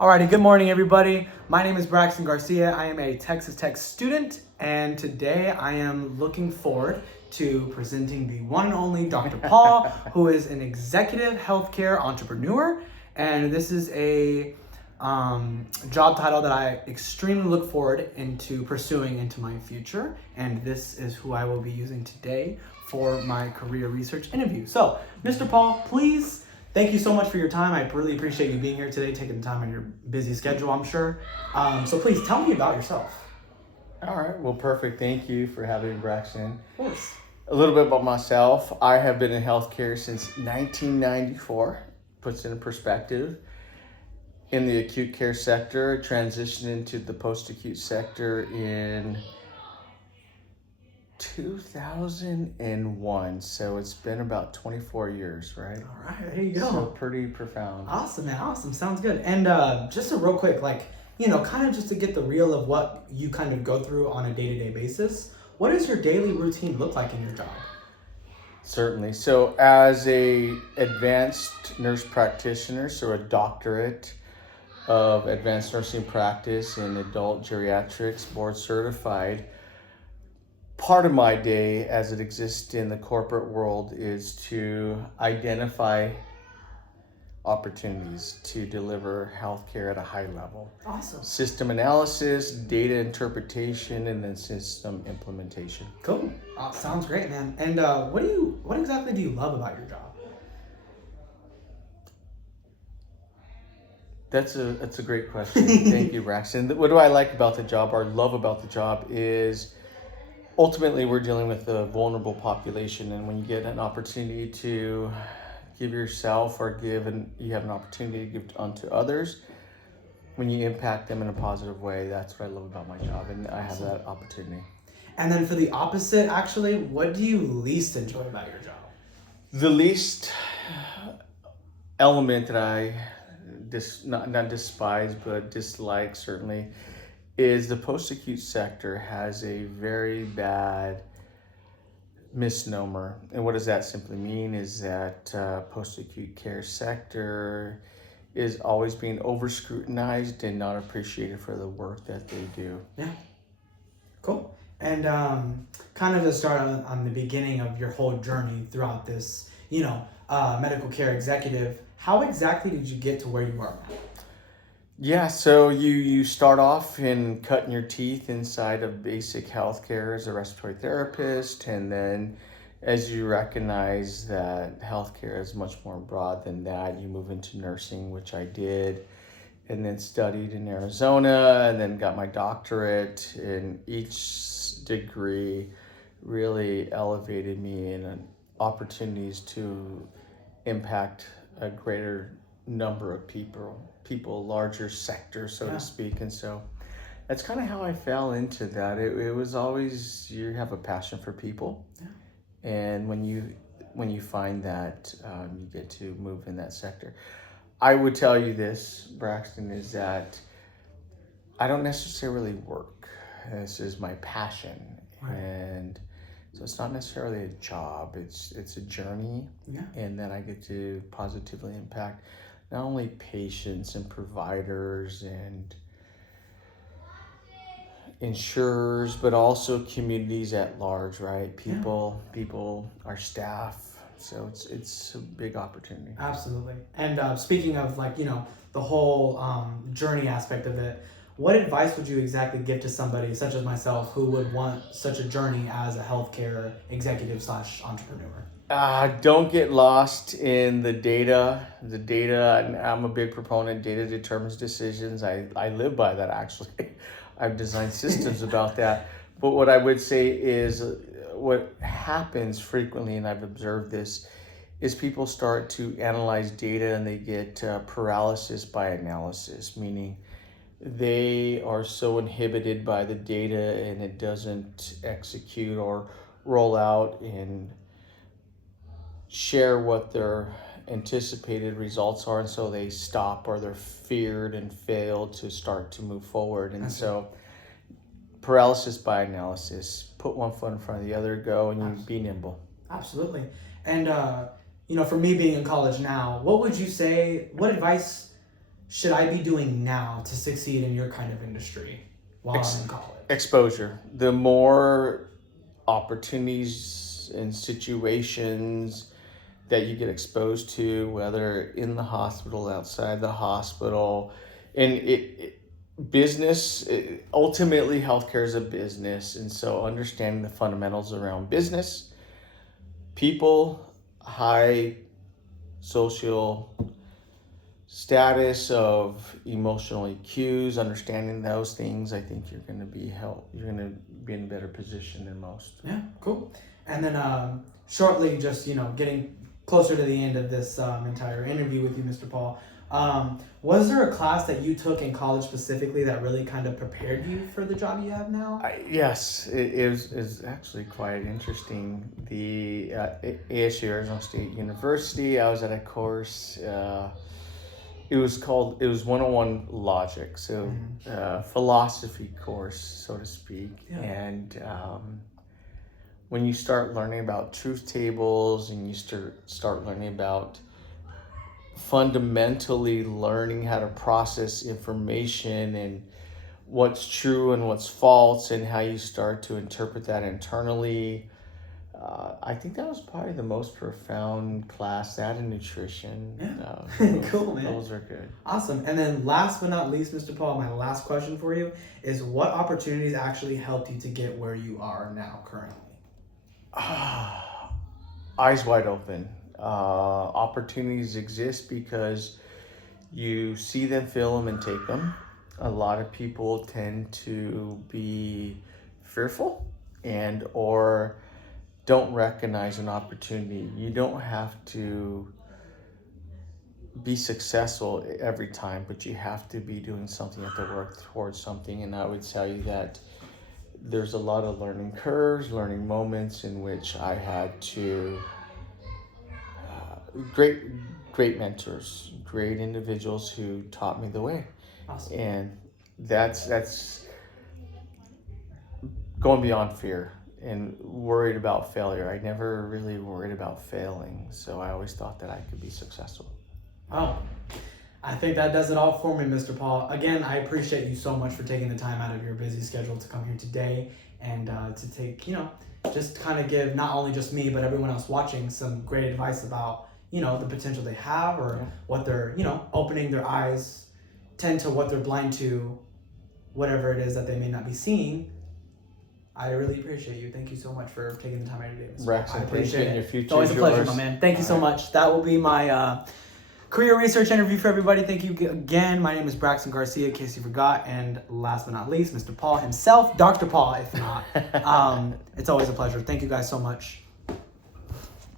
Alrighty, good morning everybody. My name is Braxton Garcia. I am a Texas Tech student, and today I am looking forward to presenting the one and only Dr. Paul, who is an executive healthcare entrepreneur. And this is a job title that I extremely look forward into pursuing into my future. And this is who I will be using today for my career research interview. So, Mr. Paul, please. Thank you so much for your time. I really appreciate you being here today, taking the time on your busy schedule, I'm sure. So please tell me about yourself. All right, well, perfect. Thank you for having me, Braxton. Of course. A little bit about myself. I have been in healthcare since 1994. Puts it in perspective. In the acute care sector, transitioned into the post-acute sector in 2001, so it's been about 24 years, right? All right, there you go. So pretty profound. Awesome, man. Awesome. Sounds good. And just a real quick, kind of just to get the real of what you kind of go through on a day-to-day basis, what does your daily routine look like in your job? Certainly. So as a advanced nurse practitioner, so a doctorate of advanced nursing practice in adult geriatrics, board certified, part of my day as it exists in the corporate world is to identify opportunities to deliver healthcare at a high level. Awesome. System analysis, data interpretation, and then system implementation. Cool. Sounds great, man. And what exactly do you love about your job? That's a great question. Thank you, Braxton. What do I like about the job or love about the job is ultimately we're dealing with a vulnerable population, and when you get an opportunity to give yourself or you have an opportunity to give unto others, when you impact them in a positive way, that's what I love about my job, and I have that opportunity. And then for the opposite, actually, what do you least enjoy about your job? The least element that I not despise but dislike certainly is the post-acute sector has a very bad misnomer. And what does that simply mean is that post-acute care sector is always being over-scrutinized and not appreciated for the work that they do. Yeah. Cool. And kind of to start on the beginning of your whole journey throughout this, medical care executive, how exactly did you get to where you are now? Yeah, so you start off in cutting your teeth inside of basic healthcare as a respiratory therapist, and then as you recognize that healthcare is much more broad than that, you move into nursing, which I did, and then studied in Arizona, and then got my doctorate, and each degree really elevated me in opportunities to impact a greater number of people, larger sector, so to speak. And so that's kind of how I fell into that. It was always, you have a passion for people. Yeah. And when you find that, you get to move in that sector. I would tell you this, Braxton, is that I don't necessarily work. This is my passion. Right. And so it's not necessarily a job, it's a journey. Yeah. And then I get to positively impact not only patients and providers and insurers, but also communities at large, right? People, our staff. So it's a big opportunity. Absolutely. And speaking of the whole journey aspect of it, what advice would you exactly give to somebody such as myself who would want such a journey as a healthcare executive / entrepreneur? Don't get lost in the data. I'm a big proponent. Data determines decisions. I live by that, actually. I've designed systems about that. But what I would say is what happens frequently, and I've observed this, is people start to analyze data and they get paralysis by analysis, meaning they are so inhibited by the data and it doesn't execute or roll out and share what their anticipated results are, and so they stop or they're feared and fail to start to move forward. And so paralysis by analysis, put one foot in front of the other, go, and you be nimble. Absolutely. And for me being in college now, what would you say, what advice should I be doing now to succeed in your kind of industry while I'm in college? Exposure. The more opportunities and situations that you get exposed to, whether in the hospital, outside the hospital, and ultimately healthcare is a business, and so understanding the fundamentals around business, people, high social status of emotional EQs, understanding those things, I think you're going to be in a better position than most. Yeah, cool. And then shortly, just getting closer to the end of this entire interview with you, Mr. Paul, was there a class that you took in college specifically that really kind of prepared you for the job you have now? Yes, it was actually quite interesting. The ASU, Arizona State University, I was at a course. It was 101 logic, so philosophy course, so to speak. Yeah. And when you start learning about truth tables and you start learning about fundamentally learning how to process information and what's true and what's false and how you start to interpret that internally, I think that was probably the most profound class. That and nutrition. Yeah. Cool, man. Those are good. Awesome. And then last but not least, Mr. Paul, my last question for you is, what opportunities actually helped you to get where you are now currently? Eyes wide open. Opportunities exist because you see them, feel them, and take them. A lot of people tend to be fearful or don't recognize an opportunity. You don't have to be successful every time, but you have to be doing something. You have to work towards something. And I would tell you that there's a lot of learning curves, learning moments in which I had to great mentors, great individuals who taught me the way. Awesome. And that's going beyond fear and worried about failure. I never really worried about failing, so I always thought that I could be successful. Oh, I think that does it all for me, Mr. Paul. Again, I appreciate you so much for taking the time out of your busy schedule to come here today and to take, just kind of give not only just me, but everyone else watching some great advice about, the potential they have or what they're, opening their eyes, tend to what they're blind to, whatever it is that they may not be seeing. I really appreciate you. Thank you so much for taking the time out of your day, Mr. Rex, I appreciate it. Your future it's always a pleasure, my man. Thank you so much. That will be my career research interview for everybody. Thank you again. My name is Braxton Garcia, in case you forgot. And last but not least, Mr. Paul himself, Dr. Paul, if not. It's always a pleasure. Thank you guys so much.